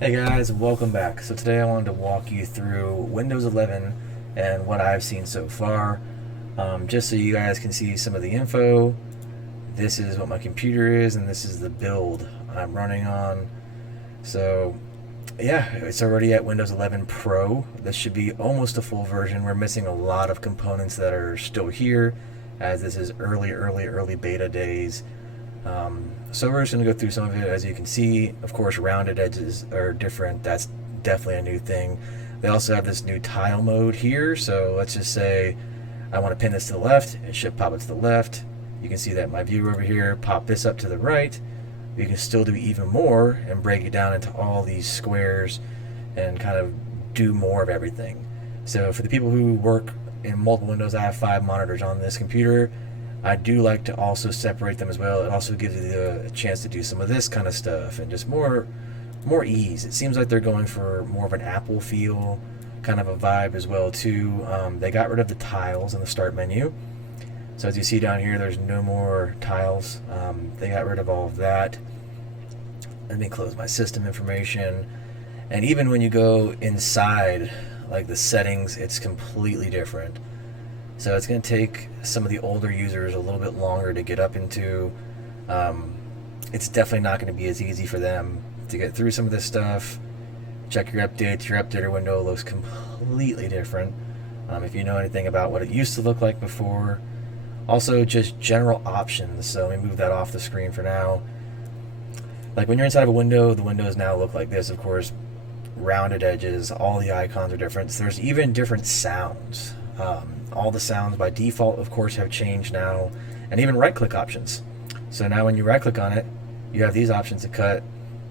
Hey guys, welcome back. So today I wanted to walk you through Windows 11 and what I've seen so far. Just so you guys can see some of the info. This is what my computer is, and this is the build I'm running on. So yeah, it's already at Windows 11 Pro. This should be almost a full version. We're missing a lot of components that are still here, as this is early beta days. So we're just going to go through some of it. As you can see, of course, rounded edges are different. That's definitely a new thing. They also have this new tile mode here. So let's just say I want to pin this to the left. It should pop it to the left. You can see that in my view over here. Pop this up to the right. You can still do even more and break it down into all these squares and kind of do more of everything. So for the people who work in multiple windows, I have 5 monitors on this computer. I do like to also separate them as well. It also gives you a chance to do some of this kind of stuff and just more ease. It seems like they're going for more of an Apple feel, kind of a vibe as well too. They got rid of the tiles in the start menu. So as you see down here, there's no more tiles. They got rid of all of that. Let me close my system information. And even when you go inside, like the settings, it's completely different. So it's going to take some of the older users a little bit longer to get up into. It's definitely not going to be as easy for them to get through some of this stuff. Check your updates. Your updater window looks completely different. If you know anything about what it used to look like before. Also, just general options. So let me move that off the screen for now. Like when you're inside of a window, the windows now look like this, of course. Rounded edges, all the icons are different. So there's even different sounds. All the sounds by default, of course, have changed now, and even right-click options. So now when you right-click on it, you have these options to cut,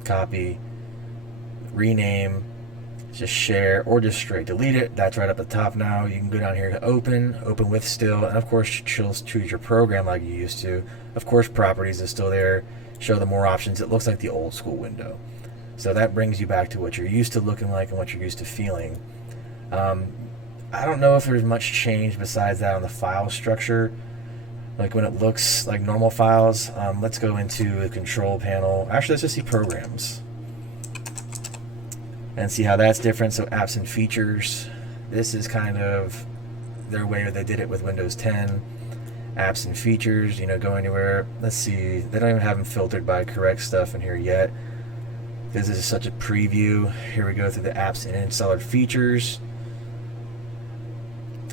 copy, rename, just share, or just straight delete it. That's right up the top now. You can go down here to open with still, and of course choose your program like you used to. Of course, properties is still there. Show the more options. It looks like the old school window. So that brings you back to what you're used to looking like and what you're used to feeling. I don't know if there's much change besides that on the file structure. Like when it looks like normal files. Let's go into the control panel. Actually, let's just see programs and see how that's different. So apps and features. This is kind of their way they did it with Windows 10. Apps and features, go anywhere. Let's see. They don't even have them filtered by correct stuff in here yet. This is such a preview. Here we go through the apps and installer features.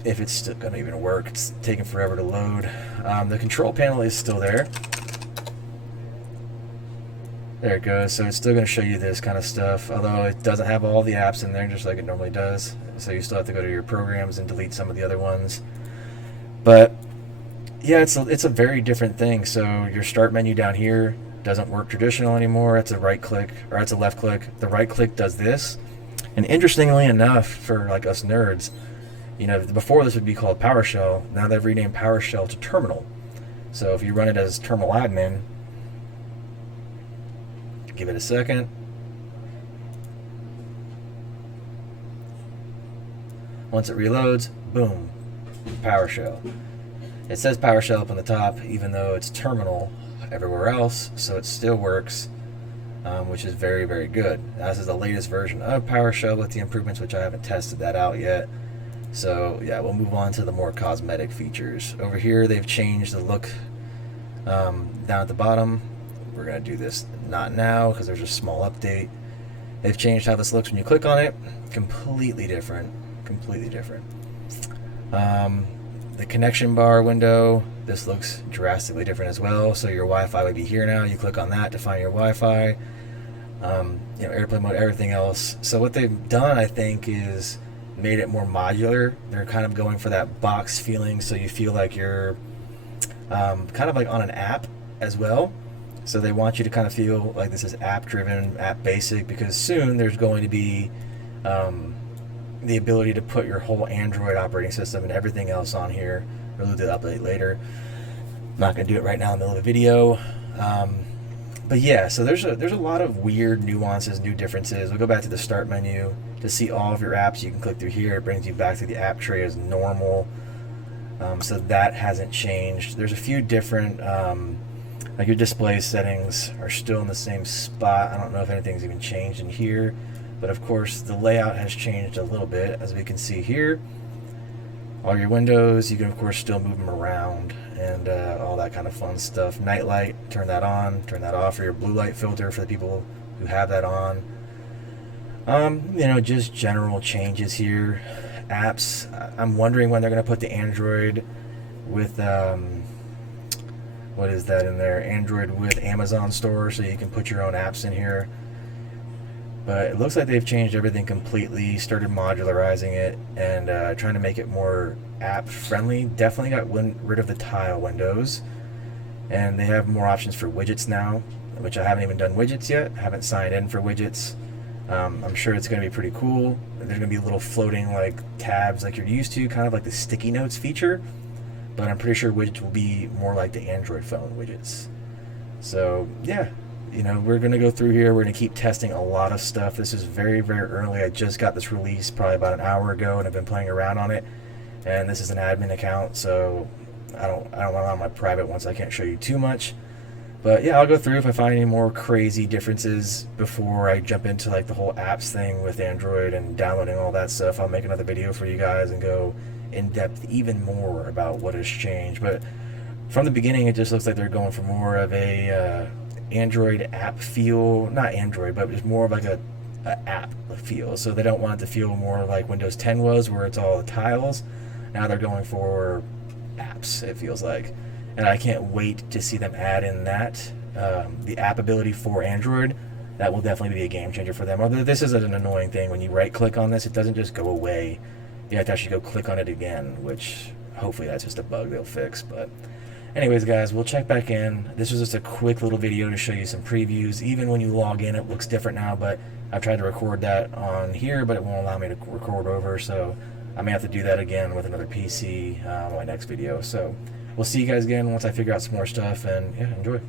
If it's still going to even work, it's taking forever to load. The control panel is still there. There it goes. So it's still going to show you this kind of stuff, although it doesn't have all the apps in there just like it normally does. So you still have to go to your programs and delete some of the other ones. But yeah, it's a very different thing. So your start menu down here doesn't work traditional anymore. It's a right click, or it's a left click. The right click does this. And interestingly enough, for like us nerds, before this would be called PowerShell. Now they've renamed PowerShell to Terminal. So if you run it as Terminal Admin, give it a second. Once it reloads, boom, PowerShell. It says PowerShell up on the top, even though it's Terminal everywhere else, so it still works, which is very, very good. This is the latest version of PowerShell with the improvements, which I haven't tested that out yet. So yeah, we'll move on to the more cosmetic features. Over here, they've changed the look down at the bottom. We're going to do this not now because there's a small update. They've changed how this looks when you click on it. Completely different. Completely different. The connection bar window, this looks drastically different as well. So your Wi-Fi would be here now. You click on that to find your Wi-Fi. Airplane mode, everything else. So what they've done, I think, is made it more modular. They're kind of going for that box feeling, so you feel like you're kind of like on an app as well. So they want you to kind of feel like this is app driven, app basic, because soon there's going to be the ability to put your whole Android operating system and everything else on here. We'll do the update later. I'm not going to do it right now in the middle of the video. But yeah, so there's a lot of weird nuances, new differences. We'll go back to the start menu to see all of your apps. You can click through here. It brings you back to the app tray as normal. So that hasn't changed. There's a few different Like your display settings are still in the same spot. I don't know if anything's even changed in here, but of course the layout has changed a little bit, as we can see here. All your windows, you can of course still move them around and all that kind of fun stuff. Night light, turn that on, turn that off, or your blue light filter for the people who have that on. You know, just general changes here. Apps, I'm wondering when they're going to put the Android with what is that in there? Android with Amazon store, so you can put your own apps in here. But it looks like they've changed everything completely, started modularizing it, and trying to make it more app friendly. Definitely got rid of the tile windows, and they have more options for widgets now, which I haven't even done widgets yet. I haven't signed in for widgets. I'm sure it's going to be pretty cool. There's going to be little floating like tabs like you're used to, kind of like the sticky notes feature, but I'm pretty sure widgets will be more like the Android phone widgets. So yeah, you know, we're going to go through here. We're going to keep testing a lot of stuff. This is very, very early. I just got this release probably about an hour ago, and I've been playing around on it. And this is an admin account, so I don't want it on my private one, so I can't show you too much. But yeah, I'll go through if I find any more crazy differences before I jump into like the whole apps thing with Android and downloading all that stuff. I'll make another video for you guys and go in depth even more about what has changed. But from the beginning, it just looks like they're going for more of a Android app feel. Not Android, but just more of like a app feel. So they don't want it to feel more like Windows 10 was, where it's all the tiles. Now they're going for apps, it feels like. And I can't wait to see them add in that, the app ability for Android. That will definitely be a game changer for them. Although this is an annoying thing. When you right click on this, it doesn't just go away. You have to actually go click on it again, which hopefully that's just a bug they'll fix. But anyways, guys, we'll check back in. This was just a quick little video to show you some previews. Even when you log in, it looks different now, but I've tried to record that on here, but it won't allow me to record over, so I may have to do that again with another PC on my next video. So we'll see you guys again once I figure out some more stuff, and yeah, enjoy.